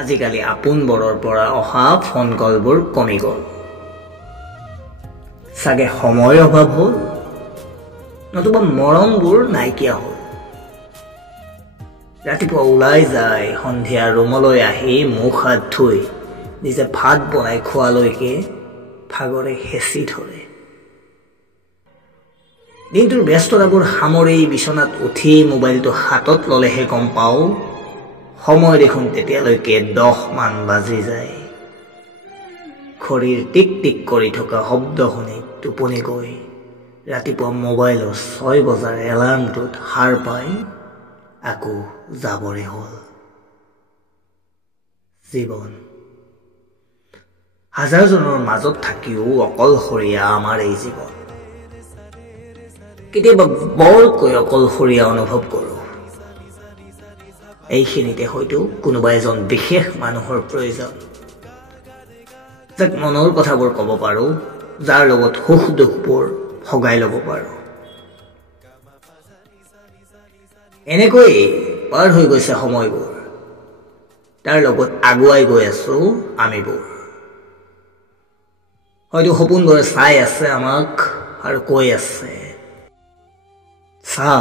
আজিকালি আপোনবোৰৰ পৰা অহা ফোন কলবোৰ কমি গ'ল চাগে সময় অভাৱ হ'ল নতুবা মৰমবোৰ নাইকিয়া হ'ল ৰাতিপুৱা ওলাই যায় সন্ধিয়া ৰুমলৈ আহি মুখ হাত ধুই নিজে ভাত বনাই খোৱালৈকে ভাগৰে হেঁচি ধৰে দিনটোৰ ব্যস্ততাবোৰ সামৰি বিচনাত উঠি মোবাইলটো হাতত ল'লেহে গম পাওঁ সময় দেখোন তেতিয়ালৈকে 10 মান বাজি যায় ঘড়ীৰ টিক টিক কৰি থকা শব্দ শুনি টোপনি গৈ ৰাতিপুৱা মোবাইলৰ 6 বজাৰ এলাৰ্মটোত সাৰ পাই আকৌ যাবৰে হ'ল জীৱন হাজাৰজনৰ মাজত থাকিও অকলশৰীয়া আমাৰ এই জীৱন কেতিয়াবা বৰকৈ অকলশৰীয়া অনুভৱ কৰোঁ এইখিনিতে হয়তো কোনোবা এজন বিশেষ মানুহৰ প্ৰয়োজন যাক মনৰ কথাবোৰ ক'ব পাৰোঁ যাৰ লগত সুখ দুখবোৰ ভগাই ল'ব পাৰোঁ এনেকৈ পাৰ হৈ গৈছে সময়বোৰ তাৰ লগত আগুৱাই গৈ আছো আমিবোৰ হয়তো সপোনবোৰে চাই আছে আমাক আৰু কৈ আছে চা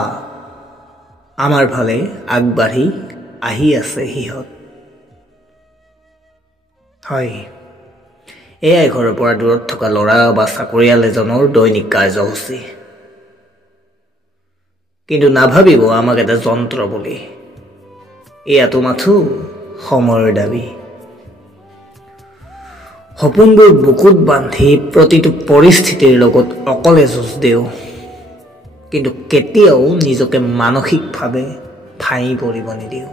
আমাৰ ফালে আগবাঢ়ি আহি আছে সিহঁত হয় এয়াই ঘৰৰ পৰা দূৰত থকা ল'ৰা বা চাকৰিয়াল এজনৰ দৈনিক কাৰ্যসূচী কিন্তু নাভাবিব আমাক এটা যন্ত্ৰ বুলি এয়াতো মাথো সময়ৰ দাবী সপোনবোৰ বুকুত বান্ধি প্ৰতিটো পৰিস্থিতিৰ লগত অকলে যুঁজ দিওঁ কিন্তু কেতিয়াও নিজকে মানসিকভাৱে ভাঙি পৰিব নিদিওঁ